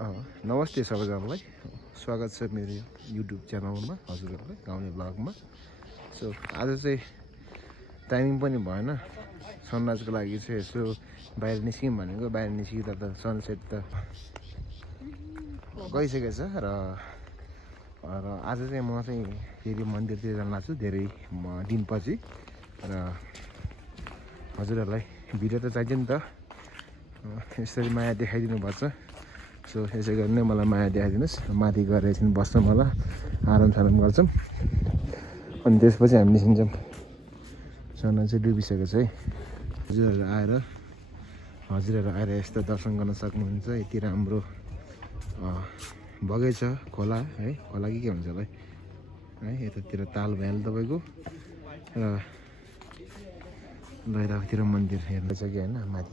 नमस्ते सबैजनालाई स्वागत छ मेरो युट्युब च्यानलमा हजुरहरूलाई गाउने ब्लगमा। सो आज चाहिँ टाइमिङ पनि भएन सनराइजको लागि चाहिँ यसो बाहिर निस्क्यौँ भनेको बाहिर निस्किँदा त सनसेट त गइसकेछ र आज चाहिँ म चाहिँ फेरि मन्दिरतिर जान लाग्छु धेरै दिनपछि र हजुरहरूलाई भिडियो त चाहिन्छ नि त यसरी माया देखाइदिनु पर्छ। सो यसै गरी नै मलाई माया देखाइदिनुहोस्। माथि गएर एकछिन बस्छौँ होला आराम गर्छौँ अनि त्यसपछि हामी निस्किन्छौँ। सन चाहिँ डुबिसकेको छ है। हजुरहरू आएर यस्तो दर्शन गर्न सक्नुहुन्छ। यति राम्रो बगैँचा खोला है, खोला के भन्छ होला है, यतातिर ताल भ्याल तपाईँको र गहिरातिर मन्दिर हेर्नु छ कि होइन माथि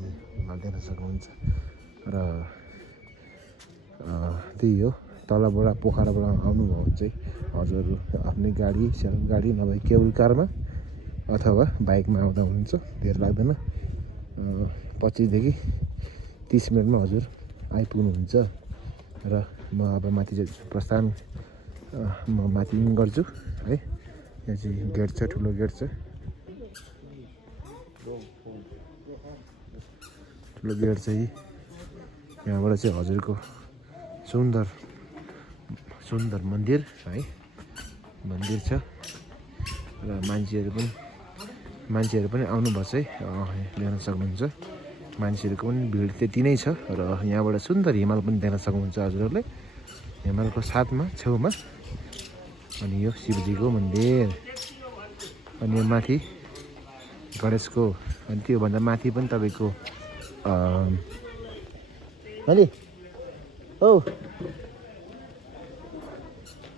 देख्न सक्नुहुन्छ र त्यही हो तलबाट पोखराबाट आउनुभयो भने चाहिँ हजुरहरू आफ्नै गाडी सेल्फ गाडी नभए केबल कारमा अथवा बाइकमा आउँदा हुन्छ, धेरै लाग्दैन। 25 देखि 30 मिनटमा हजुर आइपुग्नुहुन्छ र म अब माथि चाहिँ प्रस्थान म माथि गर्छु है। यहाँ चाहिँ गेट छ, ठुलो गेट छ, ठुलो गेट चाहिँ यहाँबाट चाहिँ हजुरको सुन्दर मन्दिर है, मन्दिर छ र मान्छेहरू पनि आउनुभएको है, देख्न सक्नुहुन्छ। मान्छेहरूको पनि भिड त्यति नै छ र यहाँबाट सुन्दर हिमाल पनि देख्न सक्नुहुन्छ हजुरहरूले, हिमालको साथमा छेउमा। अनि यो शिवजीको मन्दिर अनि यो माथि गणेशको, अनि त्योभन्दा माथि पनि तपाईँको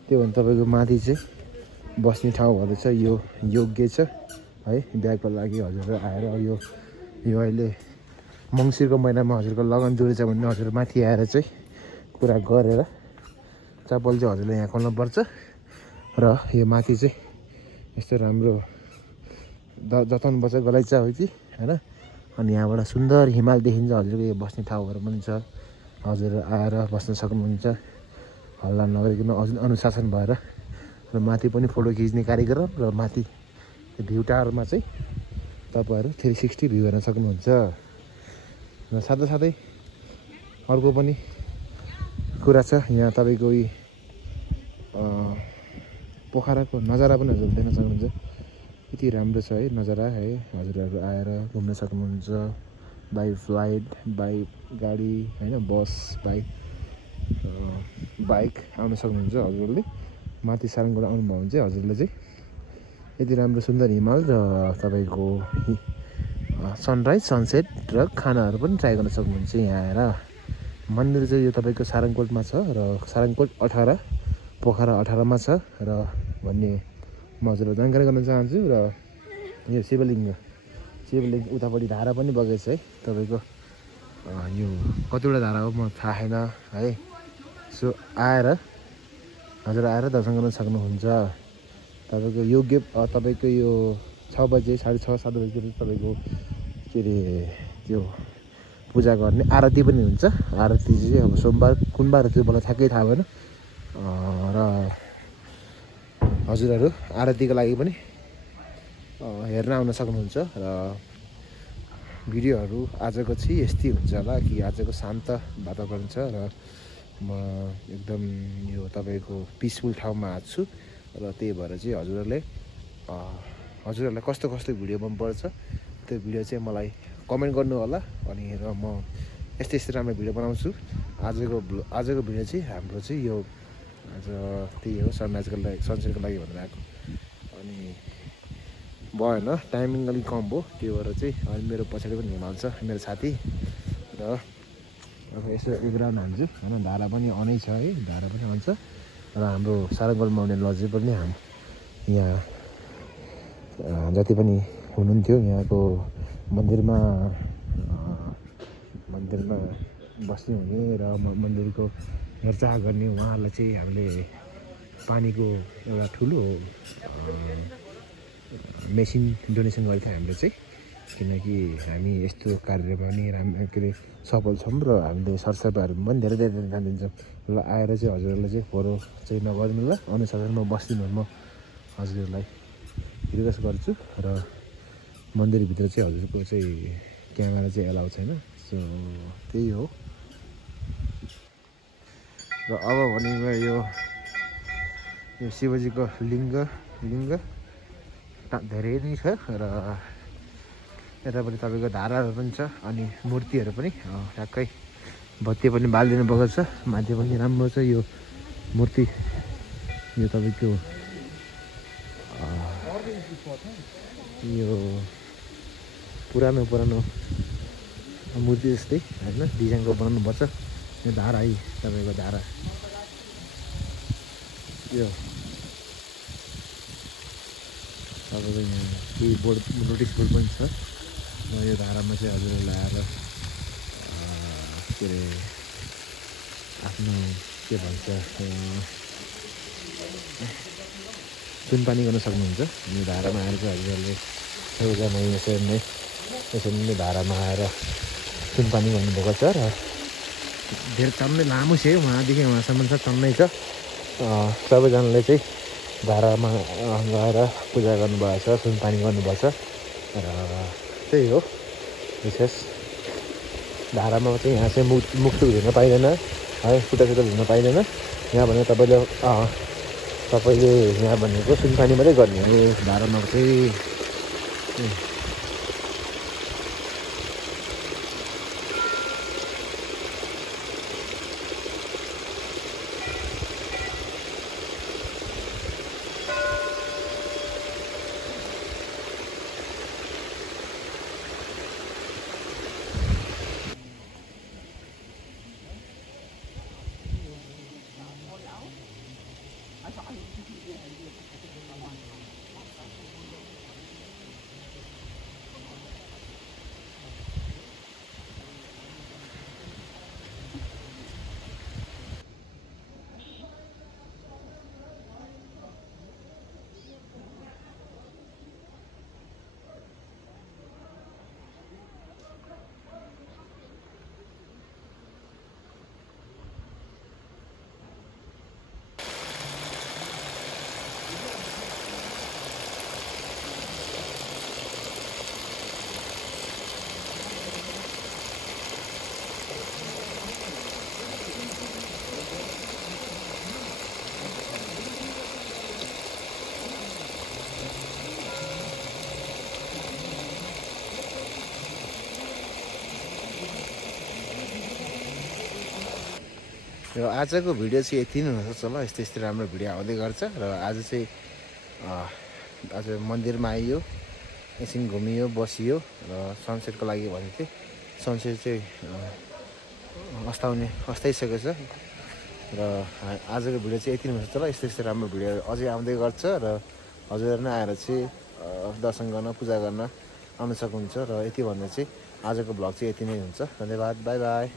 त्योभन्दा तपाईँको माथि चाहिँ बस्ने ठाउँहरू छ। यो योग्य छ है बिहाको लागि हजुरहरू आएर यो अहिले मङ्सिरको महिनामा हजुरको लगन जोडिन्छ भने हजुर माथि आएर चाहिँ कुरा गरेर चप्पल चाहिँ हजुरले यहाँ खोल्नुपर्छ र यो माथि चाहिँ यस्तो राम्रो जताउनुपर्छ गलैँचा हो कि होइन। अनि यहाँबाट सुन्दर हिमाल देखिन्छ। हजुरको यो बस्ने ठाउँहरू पनि छ, हजुर आएर बस्न सक्नुहुन्छ हल्ला नगरिकन अनुशासन भएर। र माथि पनि फोटो खिच्ने कार्यक्रम र माथि भ्यू टावरमा चाहिँ तपाईँहरू 360 भ्यू हेर्न सक्नुहुन्छ। र साथै अर्को पनि कुरा छ, यहाँ तपाईँको पोखराको नजारा पनि हजुर देख्न सक्नुहुन्छ। यति राम्रो छ है नजारा है, हजुरहरू आएर घुम्न सक्नुहुन्छ। बाई फ्लाइट, बाई गाडी होइन, बस, बाइक आउन सक्नुहुन्छ हजुरहरूले। माथि सारङबाट आउनुभयो भने चाहिँ हजुरले चाहिँ यति राम्रो सुन्दर हिमाल र तपाईँको सनराइज सनसेट र खानाहरू पनि ट्राई गर्न सक्नुहुन्छ यहाँ आएर। मन्दिर चाहिँ यो तपाईँको सारङकोटमा छ र सारङकोट 18 पोखरा 18मा छ र भन्ने म हजुरलाई जानकारी गर्न चाहन्छु। र यो शिवलिङ्ग उतापट्टि धारा पनि बगेको छ है तपाईँको, यो कतिवटा धारा हो म थाहा छैन है। सो हजुर आएर दर्शन गर्न सक्नुहुन्छ। तपाईँको योग्य तपाईँको यो 6 बजे 6:30 7 बजीतिर तपाईँको के अरे त्यो पूजा गर्ने आरती पनि हुन्छ। आरती चाहिँ अब सोमबार कुन बार त्यो मलाई ठ्याक्कै थाहा भएन र हजुरहरू आरतीको लागि पनि हेर्न आउन सक्नुहुन्छ। र भिडियोहरू आजको चाहिँ यस्तै हुन्छ होला कि आजको शान्त वातावरण छ र म एकदम यो तपाईँको पिसफुल ठाउँमा आएको छु र त्यही भएर चाहिँ हजुरहरूलाई कस्तो भिडियो मनपर्छ त्यो भिडियो चाहिँ मलाई कमेन्ट गर्नु होला। अनि र म यस्तै राम्रो भिडियो बनाउँछु। आजको भिडियो चाहिँ हाम्रो चाहिँ यो आज त्यही हो सनसेटको लागि भनेर आएको। अनि भएन टाइमिङ अलिक कम भयो, त्यो भएर चाहिँ अहिले मेरो पछाडि पनि हिमाल छ मेरो साथी र अब यसो उग्राउन हान्छु होइन। धारा पनि अनै छ है, धारा पनि आउँछ र हाम्रो सारङकोट माउन्टेन लज पनि यहाँ जति पनि हुनुहुन्थ्यो यहाँको मन्दिरमा बस्ने हुने र मन्दिरको हेरचाह गर्ने उहाँहरूलाई चाहिँ हामीले पानीको एउटा ठुलो मेसिन डोनेसन गरेको थियो हामीले चाहिँ किनकि हामी यस्तो कार्यमा पनि के अरे सफल छौँ र हामीले सरसफाइहरू पनि धेरै धेरै ध्यान दिन्छौँ ल। आएर चाहिँ हजुरहरूले चाहिँ फोहोर चाहिँ नगर्नु ल, अनुशासनमा बस्दिनु। म हजुरहरूलाई रिक्वेस्ट गर्छु र मन्दिरभित्र चाहिँ हजुरको चाहिँ क्यामेरा चाहिँ एलाउ छैन। सो त्यही हो। र अब भनेको यो शिवजीको लिङ्ग धेरै नै छ र यतापट्टि तपाईँको धाराहरू पनि छ अनि मूर्तिहरू पनि ठ्याक्कै बत्ती पनि बालिदिनु भएको छ। माथि पनि राम्रो छ यो मूर्ति। यो तपाईँको यो पुरानो मूर्ति जस्तै होइन डिजाइनको बनाउनुपर्छ। यो धारा है तपाईँको धारा यो तपाईँको यहाँ केही बोर्ड नोटिस बोर्ड पनि छ। र यो धारामा चाहिँ हजुरहरूले आएर के अरे आफ्नो के भन्छ सुनपानी गर्न सक्नुहुन्छ। यो धारामा आएर चाहिँ हजुरहरूले सबैजना यसरी नै धारामा आएर सुनपानी गर्नुभएको छ। र धेरै टन्नै लामो छ, उहाँदेखि उहाँसम्म छ, टन्नै छ। सबैजनाले चाहिँ धारामा गएर पूजा गर्नुभएको छ, सुनपानी गर्नुपर्छ। र त्यही हो विशेष। धारामा चाहिँ यहाँ चाहिँ मुख धुन पाइँदैन है, खुट्टा धुन पाइँदैन। यहाँ भने तपाईँले यहाँ भनेको सुनपानी मात्रै गर्ने हो धारामा चाहिँ। र आजको भिडियो चाहिँ यति नै हुनसक्छ ल। यस्तै राम्रो भिडियो आउँदै गर्छ। र आज चाहिँ आज मन्दिरमा आइयो, एकछिन घुमियो, बसियो र सनसेटको लागि भनेको थिएँ। सनसेट चाहिँ अस्ताइसकेको छ। र आजको भिडियो चाहिँ यति नै हुनसक्छ ल। यस्तै राम्रो भिडियो अझै आउँदै गर्छ। र हजुरहरू नै आएर चाहिँ दर्शन गर्न, पूजा गर्न आउन सक्नुहुन्छ। र यति भन्दा चाहिँ आजको भ्लग चाहिँ यति नै हुन्छ। धन्यवाद, बाई बाई।